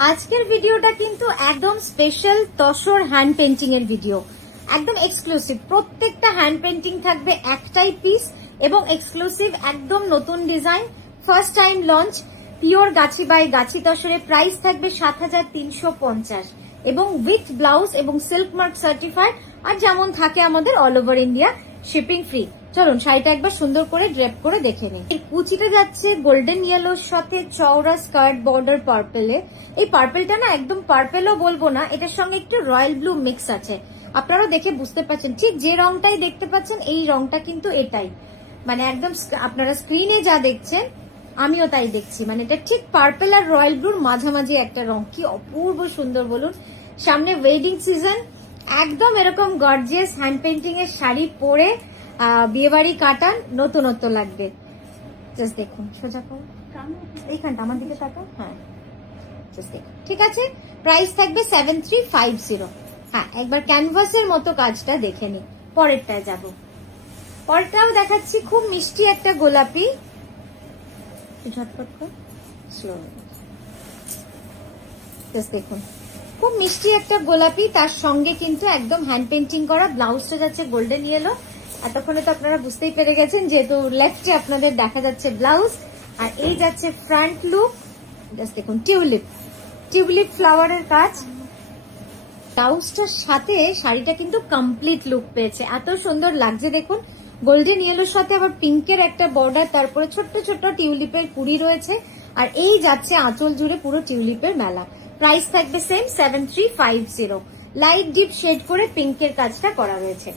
আজকের ভিডিওটা কিন্তু একদম স্পেশাল তসর হ্যান্ড পেন্টিং এর ভিডিও, একদম এক্সক্লুসিভ। প্রত্যেকটা হ্যান্ড পেন্টিং থাকবে একটাই পিস এবং এক্সক্লুসিভ, একদম নতুন design, first time launch, pure Gachhi by Gachhi তসরে। Price থাকবে ৭৩৫০ এবং উইথ ব্লাউজ এবং সিল্ক মার্ক সার্টিফাইড, আর যেমন থাকে আমাদের all over India shipping free. চলুন শাড়িটা একবার সুন্দর করে ড্রেপ করে দেখে নিই। এই কুচিটা যাচ্ছে গোল্ডেন ইয়েলোর সাথে চওড়া স্কার্ট বর্ডার পার্পেলে। এই পার্পেলটা না একদম পার্পেলও বলবো না, এটার সঙ্গে একটু রয়্যাল ব্লু মিক্স আছে। আপনারাও দেখে বুঝতে পারছেন, ঠিক যে রংটাই দেখতে পাচ্ছেন এই রংটা কিন্তু এটাই, মানে একদম আপনারা স্ক্রিনে যা দেখছেন আমিও তাই দেখছি, মানে এটা ঠিক পার্পেল আর রয়্যাল ব্লুর মাঝামাঝি একটা রং। কি অপূর্ব সুন্দর বলুন। সামনে ওয়েডিং সিজন, একদম এরকম গর্জিয়াস হ্যান্ড পেন্টিং এর শাড়ি পরে বিয়ে বাড়ি কাটান, নতুনত্ব লাগবে। জাস্ট দেখুন, সোজা করুন এইখানটা আমার দিকে তাকান। হ্যাঁ জাস্ট দেখুন, ঠিক আছে। প্রাইস থাকবে 7350। হ্যাঁ, একবার ক্যানভাসের মতো কাজটা দেখে নি। পরেরটায় যাব, পরেরটাও দেখাচ্ছি। খুব মিষ্টি একটা গোলাপি, ঝটপট করে স্লো, জাস্ট দেখুন খুব মিষ্টি একটা গোলাপি, তার সঙ্গে কিন্তু একদম হ্যান্ড পেন্টিং করা। ব্লাউজটা যাচ্ছে গোল্ডেন ইয়েলো। এতক্ষণে তো আপনারা বুঝতেই পেরে গেছেন, যেহেতু লেফটে আপনাদের দেখা যাচ্ছে ব্লাউজ, আর এই যাচ্ছে ফ্রন্ট লুক। জাস্ট দেখুন টিউলিপ, টিউলিপ ফ্লাওয়ারের কাজ। ব্লাউজটার সাথে শাড়িটা কিন্তু কমপ্লিট লুক পেয়েছে, এত সুন্দর লাগছে দেখুন। গোল্ডেন ইয়েলোর সাথে আবার পিঙ্কের একটা বর্ডার, তারপরে ছোট্ট ছোট্ট টিউলিপের কুড়ি রয়েছে, আর এই যাচ্ছে আঁচল জুড়ে পুরো টিউলিপের মেলা। প্রাইস থাকবে সেম 7350। লাইট ডিপ শেড করে পিঙ্কের কাজটা করা রয়েছে।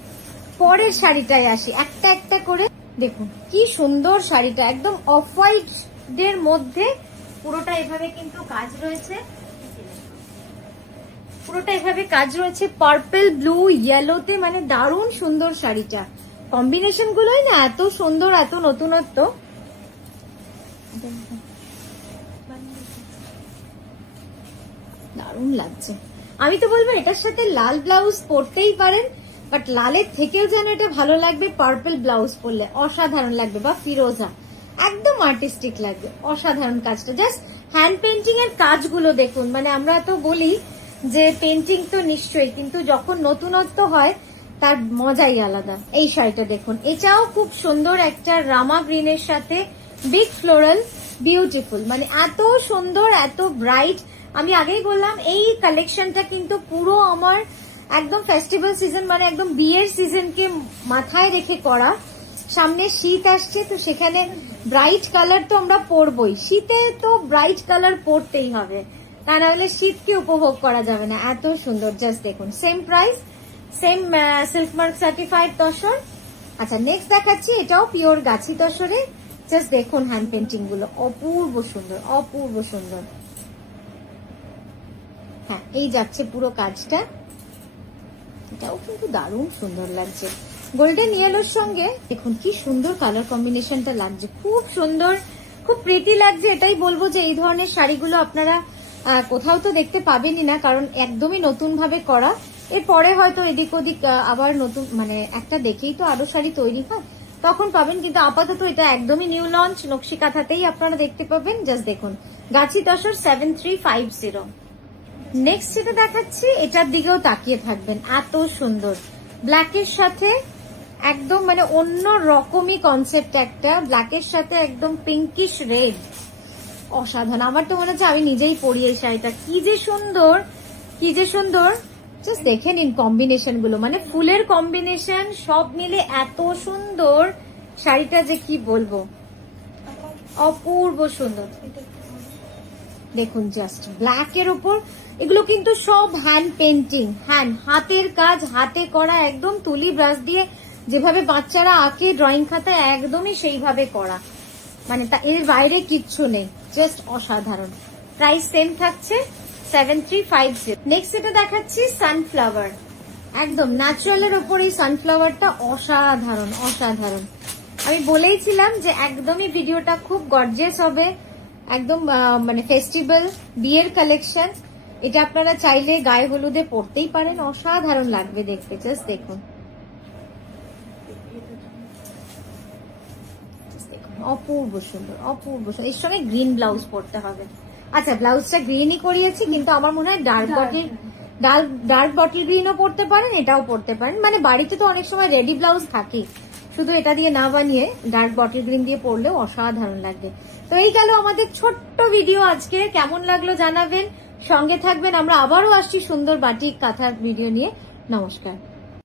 পরের শাড়িটায় আসি, একটা একটা করে দেখুন কি সুন্দর শাড়িটা, একদম অফ হোয়াইট এর মধ্যে পুরোটা এভাবে কিন্তু কাজ রয়েছে, পুরোটা এভাবে কাজ রয়েছে পার্পল ব্লু ইয়েলোতে, মানে দারুণ সুন্দর শাড়িটা। কম্বিনেশন গুলোই না এত সুন্দর, এত নতুনত্ব, দারুণ লাগছে। আমি তো বলবো এটার সাথে লাল ব্লাউজ পরতেই পারেন, বাট লালের থেকেও যেন এটা ভালো লাগবে পার্পল ব্লাউজ পরলে, অসাধারণ লাগবে, বা ফিরোজা, একদম আর্টিস্টিক লাগবে। অসাধারণ কাজটা, জাস্ট হ্যান্ড পেন্টিং এর কাজগুলো দেখুন। মানে আমরা তো বলি যে পেন্টিং তো নিশ্চয়ই, কিন্তু যখন নতুনত্ব হয় তার মজাই আলাদা। এই শাড়িটা দেখুন, এটাও খুব সুন্দর, একটা রামা গ্রিনের সাথে বিগ ফ্লোরাল, বিউটিফুল, মানে এত সুন্দর, এত ব্রাইট। আমি আগেই বললাম এই কালেকশনটা কিন্তু পুরো আমার একদম ফেস্টিভ্যাল সিজন, মানে একদম বিয়ের সিজনকে মাথায় রেখে করা। সামনে শীত আসছে, তো সেখানে ব্রাইট কালার তো আমরা পরবই, শীতে তো ব্রাইট কালার পরতেই হবে, তা না হলে শীতকে উপভোগ করা যাবে না। এত সুন্দর, জাস্ট দেখুন। Same price, same silk mark certified tussar. আচ্ছা, নেক্সট দেখাচ্ছি, এটাও পিওর গাছি তসরে। জাস্ট দেখুন হ্যান্ড পেন্টিং গুলো, অপূর্ব সুন্দর, অপূর্ব সুন্দর। হ্যাঁ, এই যাচ্ছে পুরো কাজটা, এটাও কিন্তু দারুণ সুন্দর লাগছে। গোল্ডেন ইয়েলোর সঙ্গে দেখুন কি সুন্দর কালার কম্বিনেশনটা লাগছে, খুব সুন্দর, খুব প্রিটি লাগছে। এটাই বলবো যে এই ধরনের শাড়িগুলো আপনারা কোথাও তো দেখতে পাবেনই না, কারণ একদমই নতুন ভাবে করা। এরপরে হয়তো এদিক ওদিক আবার নতুন, মানে একটা দেখেই তো আরো শাড়ি তৈরি হয়, তখন পাবেন, কিন্তু আপাতত এটা একদমই নিউ লঞ্চ, নকশি কাঁথাতেই আপনারা দেখতে পাবেন। জাস্ট দেখুন গাছি তসর 7350। নেক্সট যেটা দেখাচ্ছি, এটার দিকেও তাকিয়ে থাকবেন, এত সুন্দর ব্ল্যাকের সাথে একদম, মানে অন্য রকমই কনসেপ্ট একটা, ব্ল্যাকের সাথে একদম পিঙ্কিশ রেড, অসাধারণ। আমার তো মনে হচ্ছে আমি নিজেই পরি এই শাড়িটা, কি যে সুন্দর, কি যে সুন্দর। জাস্ট দেখে নিন কম্বিনেশন গুলো, মানে ফুলের কম্বিনেশন সব মিলে এত সুন্দর শাড়িটা, যে কি বলবো, অপূর্ব সুন্দর। দেখুন জাস্ট ব্ল্যাক এর উপর, এগুলো কিন্তু সব হ্যান্ড পেন্টিং, হাতের কাজ, হাতে করা, একদম তুলি ব্রাশ দিয়ে যেভাবে বাচ্চারা আঁকে ড্রয়িং খাতায়, একদমই সেইভাবে করা, মানে এর বাইরে কিচ্ছু নেই, জাস্ট অসাধারণ। প্রাইস সেম থাকছে 7350। নেক্সট এটা দেখাচ্ছি সানফ্লাওয়ার, একদম ন্যাচারালের ওপর এই সানফ্লাওয়ারটা অসাধারণ, অসাধারণ। আমি বলেইছিলাম যে একদমই ভিডিওটা খুব গর্জিয়াস হবে, একদম মানে ফেস্টিভ্যাল বিয়ের কালেকশন। এটা আপনারা চাইলে গায়ে হলুদে পরতেই পারেন, অসাধারণ লাগবে দেখতে। জাস্ট দেখুন, অপূর্ব সুন্দর, অপূর্ব সুন্দর। এর সঙ্গে গ্রিন ব্লাউজ পরতে হবে, আচ্ছা ব্লাউজটা গ্রিনই করিয়েছি, কিন্তু আমার মনে হয় ডার্ক বটল গ্রিনও পরতে পারেন, এটাও পরতে পারেন। মানে বাড়িতে তো অনেক সময় রেডি ব্লাউজ থাকে, শুধু এটা দিয়ে না বানিয়ে ডার্ক বটল গ্রিন দিয়ে পরলেও অসাধারণ লাগবে। তো এই গেল আমাদের ছোট্ট ভিডিও আজকে। কেমন লাগলো জানাবেন, সঙ্গে থাকবেন। আমরা আবারও আসছি সুন্দর বাটিক কাঁথার ভিডিও নিয়ে। নমস্কার।